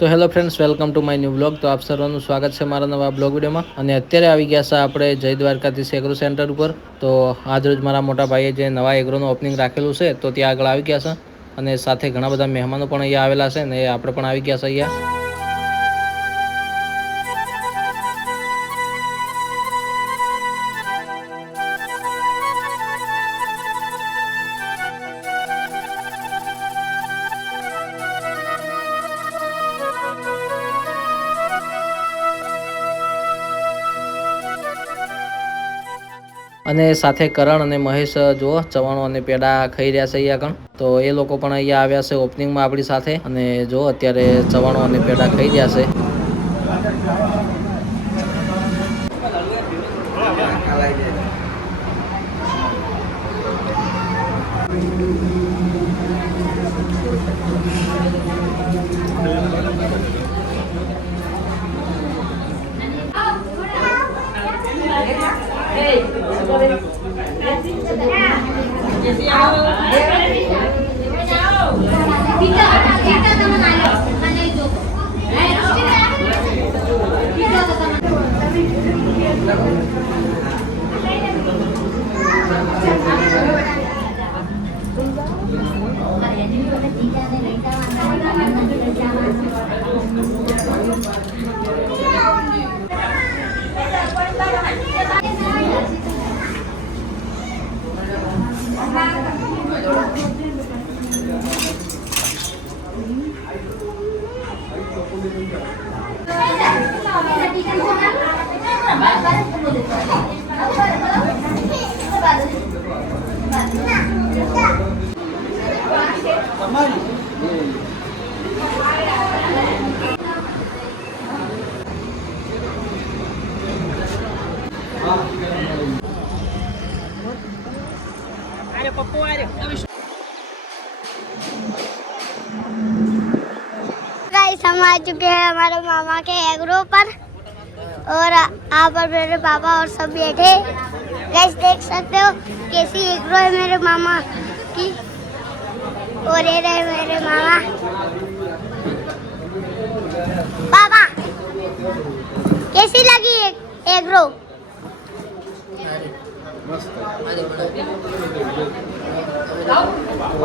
તો hello friends, welcome to my new blog. તો આપ સર્વનું સ્વાગત છે મારા નવા બ્લોગ વિડીયોમાં. અને અત્યારે આવી ગયા છે આપણે જય દ્વારકાધીશ એગ્રો સેન્ટર ઉપર. તો આજ રોજ મારા મોટા ભાઈએ જે નવા એગ્રોનું ઓપનિંગ રાખેલું છે તો ત્યાં આગળ આવી ગયા છે. અને સાથે ઘણા બધા મહેમાનો પણ અહીંયા આવેલા છે ને આપણે પણ આવી ગયા છે અહીંયા. અને સાથે કરણ અને મહેશ જુઓ ચવાણો અને પેડા ખાઈ રહ્યા છે અહીંયા આગળ. તો એ લોકો પણ અહીંયા આવ્યા છે ઓપનિંગમાં આપણી સાથે. અને જો અત્યારે ચવાણો અને પેડા ખાઈ રહ્યા છે. हम आ चुके हैं हमारे मामा के एग्रो पर और यहाँ पर मेरे पापा और सब बैठे। गाइस देख सकते हो कैसी एग्रो है मेरे मामा की। और ये रहे मेरे मामा। पापा कैसी लगी एग्रो?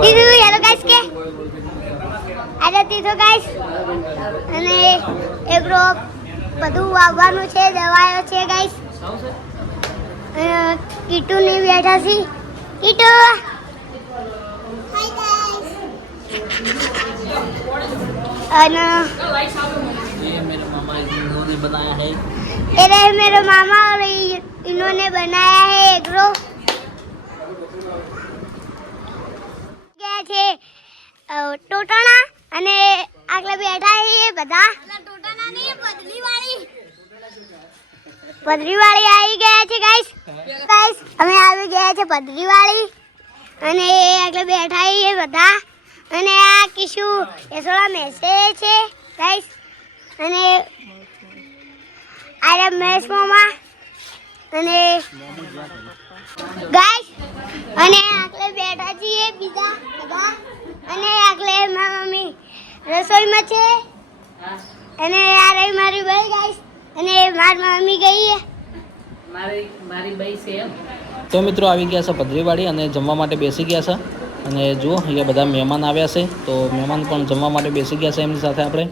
हेलो गाइस के आ जाती तो गाइस અને એગ્રો બધું વાવવાનું છે, દવાયો છે ગાઈસ. કીટુ ની બેઠા છે. Kitu hi guys. અને ये मेरे मामा इन्होंने बनाया है. ये रहे मेरे मामा और इन्होंने बनाया है एग्रो. ગયા છે ટોટાણા અને આગળ બેઠા છે બધા. ટોટાણા ની પદરીવાળી આવી ગયા છે ગાઈસ. ગાઈસ અમે આવી ગયા છે પદરીવાળી અને આગળ બેઠા છે બધા. અને આ કિશુ એસોડા મેસે છે ગાઈસ. અને આ મહેશ મામા અને ગાઈસ અને આગળ બેઠા છીએ બીજા બધા. અને આગળ મારી મમ્મી રસોઈમાં છે અને આ રહી મારી ભાઈ ગાઈસ. અને મારી મમ્મી ગઈ છે મારી ભાઈ છે. તો મિત્રો આવી ગયા છે પધરીવાળી અને જમવા માટે બેસી ગયા છે. અને જુઓ અહીંયા બધા મહેમાન આવ્યા છે. તો મહેમાન પણ જમવા માટે બેસી ગયા છે એમની સાથે આપણે.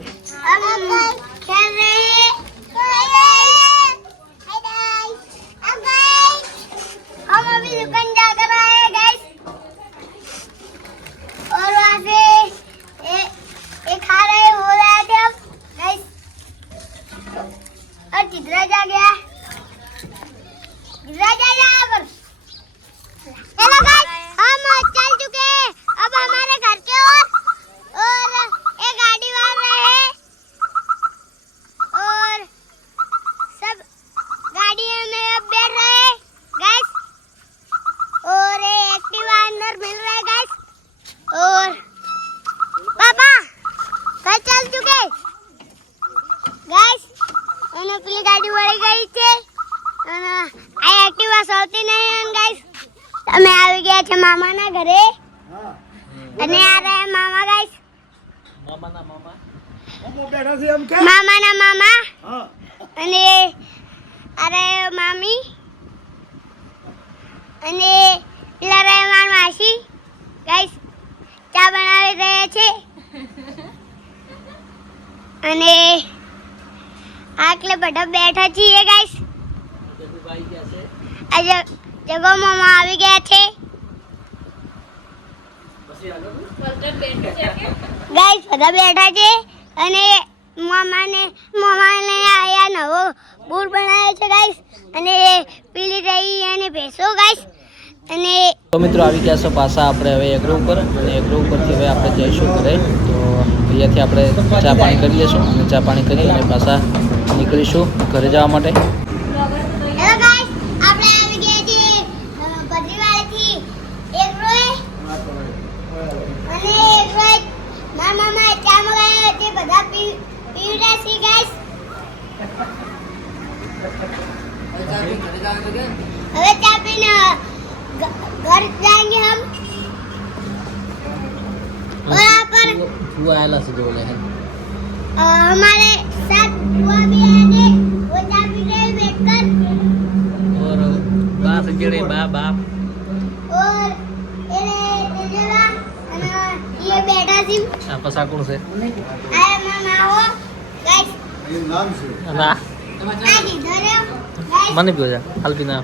ગાડી વળી ગઈ છે અને આ એક્ટિવા ચલતી નહીં. ગાઈસ અમે આવી ગયા છે મામાના ઘરે અને આ રહ્યા મામા ગાઈસ. મામાના મામા મામાના મામા અને અરે મામી અને પેલા રહેમાન માસી ગાઈસ ચા બનાવી રહ્યા છે અને આટલે બધા બેઠા છીએ ગાઈસ આજે જગો મામા આવી ગયા છે ગાઈસ બધા બેઠા છે અને મામાને આયા નવો બૂટ બનાવ્યો છે ગાઈસ અને પીલી રહી અને ભેંસો ગાઈસ અને તો મિત્રો આવી ગયા છે પાછા આપણે હવે એગ્રો ઉપર અને એગ્રો ઉપરથી હવે આપણે જઈશું ઘરે તો અહીંયાથી આપણે ચા પાણી કરી લઈશું અને ચા પાણી કરી અને પાછા નીકળીશું ઘરે જવા માટે હેલો ગાઈસ આપણે આવી ગયા છીએ બદ્રીવાળાથી એગ્રોએ અને એગ્રોએ મામા ચા મંગાવ્યો છે બધા પીવડા છે ગાઈસ હવે ચા પીને घर जाएंगे हम और यहाँ पर हुआ आयला से जो है हमारे साथ बुआ भी आएंगे वो चाय पी रहे हैं बैठकर और बा से जड़े बा बाप और तेजेला અને ये बैठा सी આ પસા કોણ છે आए मामा हो गाइस ના आज इधर है गाइस મને પીવો જા હાલ પીના